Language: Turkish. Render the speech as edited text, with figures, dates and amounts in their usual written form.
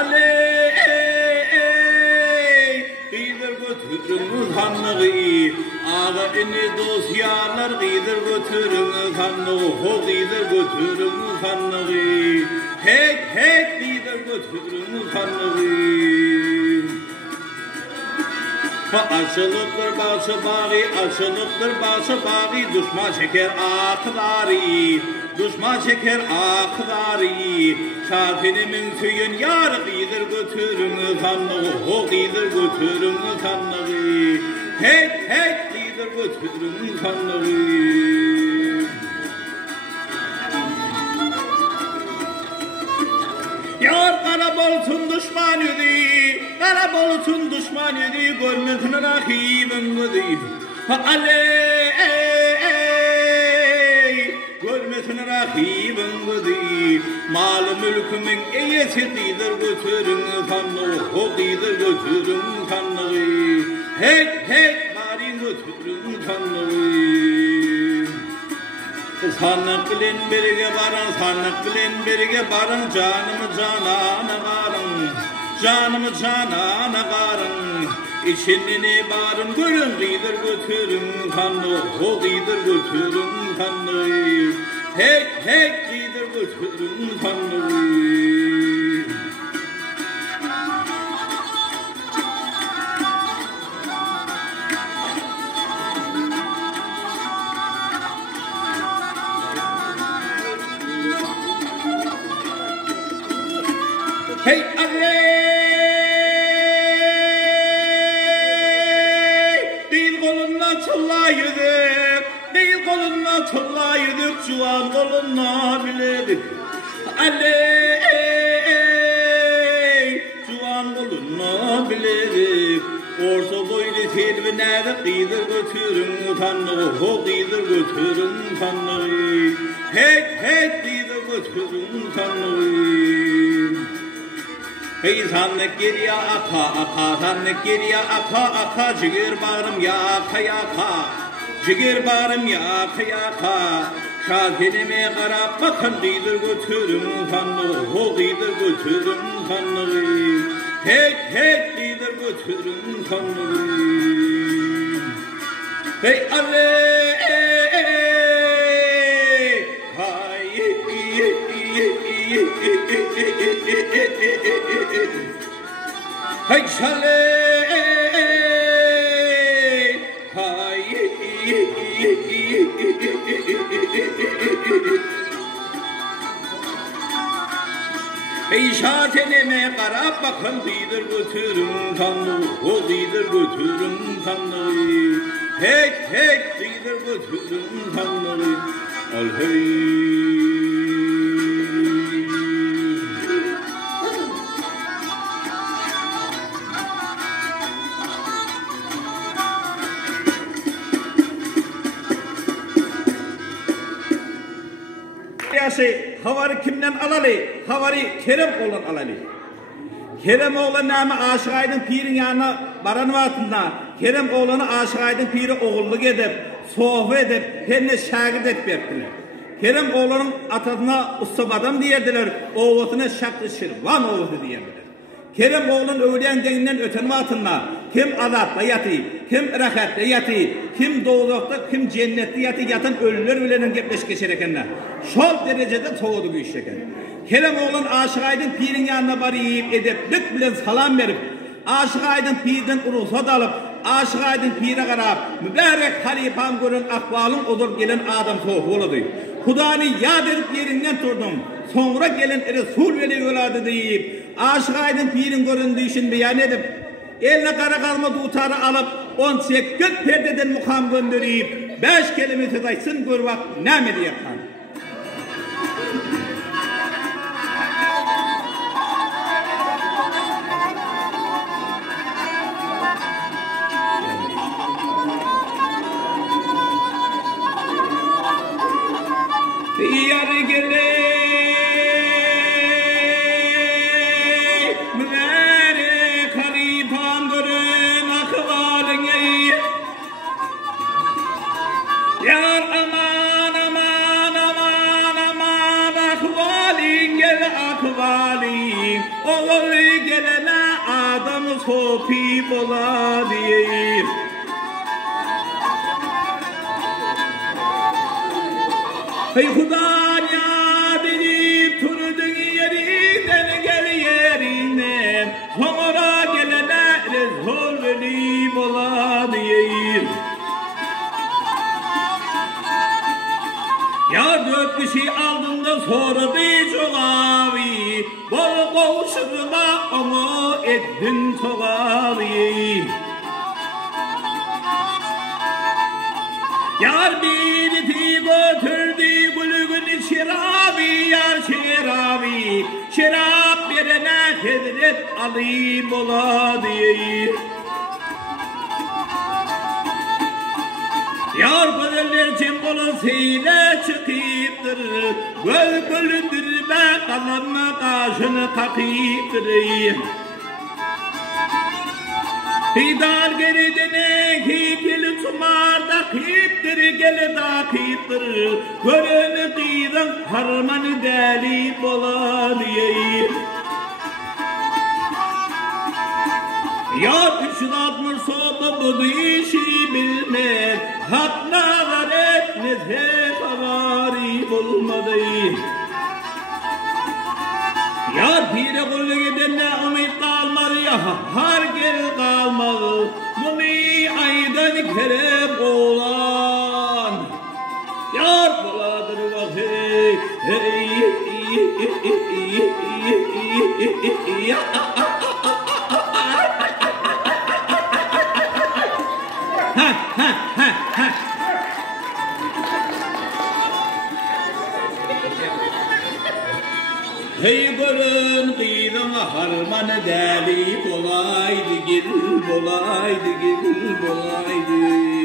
aley Gider götürün hanlığı Ağa ini dosyalar gider götürün hanlığı Ho gider götürün hanlığı Hek gider götürün hanlığı Aşılıktır başı bağı, aşılıktır başı bağı Düşman çeker akıları, düşman çeker akıları Şafirimin tüyün yar gider götürün kanlığı Ho gider götürün kanlığı Hek gider götürün kanlığı Yar kara bolsun düşman yedi, kara bolsun düşman yedi, görmesin rakibin gidi. Aley, görmesin rakibin gidi. Mal mülkümün iyisi gider götürün kanlığı, o gider götürün kanlığı. Hek bari götürün kanlığı. Sanık bilen birge barın, sanık bilen birge barın Canımı canana karın, canımı canana karın İçinini barın görün, gider götürün kanlı O gider götürün kanlı Hek gider götürün kanlı Hey aley Değil kolundan çıllayırdık Değil kolundan çıllayırdık Cuvan kolundan biledik Aley Cuvan kolundan biledik Orta boylu telvinədə Gidir götürün tanrı O gidir götürün tanrı Hek gidir götürün tanrı Hey sannek geriye aka sannek geriye aka Cigir barım yaka Cigir barım yaka Şahinime qarab bakın gidir götürün tanrı O gidir götürün tanrı Hek gidir götürün tanrı Hey aley Hey şaley Hay Hey şatenime qarab bakın gidir götürün tanrı O gidir götürün tanrı Hek gidir götürün tanrı Al hey Havarı kimden alalı? Havarı Kerem oğlan alalı. Kerem oğlan namı Aşık Aydın Pir'in yanına baran vatında. Kerem oğlanı Aşık Aydın Pir'i oğulluk edip, sohbet edip, kendine şagird edip verdiler. Kerem oğlanın atadına ustam adam diyerdiler, oğutuna Şaklı Şirvan oğutu diyerdiler. Kerem oğlun öğleyen deninden öten vatında, kim azapta yatı, kim rahatta yatı, kim doğdukta, kim cennette yatı yatan ölüler ölenin gepleş geçerekenler. Şol derecede soğudu bu işleken. Kerem oğlan Aşık Aydın Pir'in yanına barıyıp edip, lük bilen salam verip, Aşık Aydın Pir'den ruhsat alıp, Aşık Aydın Pir'e qarab, mübarek halifam görün ahvalın odur gelen adam soğuk oladı. Hudanı yad edip yerinden turdum, sonra gelen Resul veli öladı deyip, Aşık Aydın Pir'in göründüğü için beyan edip, eline kara kalma tutarı alıp, 18 perdeden mukam gönderip, 5 kelime tüdaysın gör vak nâmedi yakan. Yar gele mübarek harifam görün akvalın yar aman aman aman aman akvalin gel akvalin oğlum sopi bola diyeyim. Hey Hudan ya deyip turdun yerinden gel yerine. Sonra gelene rezhol veli bola diyeyim. Yar 4 kişi aldığında sonra bir çoğavi. Bol koğuşurma onu ettin çoğavi. Yar bir iti götürdü gülgün şirabi yar şirabi. Şirab birine hizret alayım ola diyeyim. Yar güzeller cembolun seyle çıkıptır. Bülbüldür be kalanına kaşını kakıptır. Hidar geridine hikil tumarda kıptır gel da kıptır. Görünü kıydan harmanı deli bola diyeyim. Ya düşlatmır soğudu bu işi bilmez. Haklar etmez hep avari bulmadı. Ya pire kulu gidene ümit kalmadı ya har gel kalmadı. Bunu aydan kerep olan. Yar boladır vakit. Hey görün kıydan harmanı deli bolaydı gel bolaydı gel bolaydı.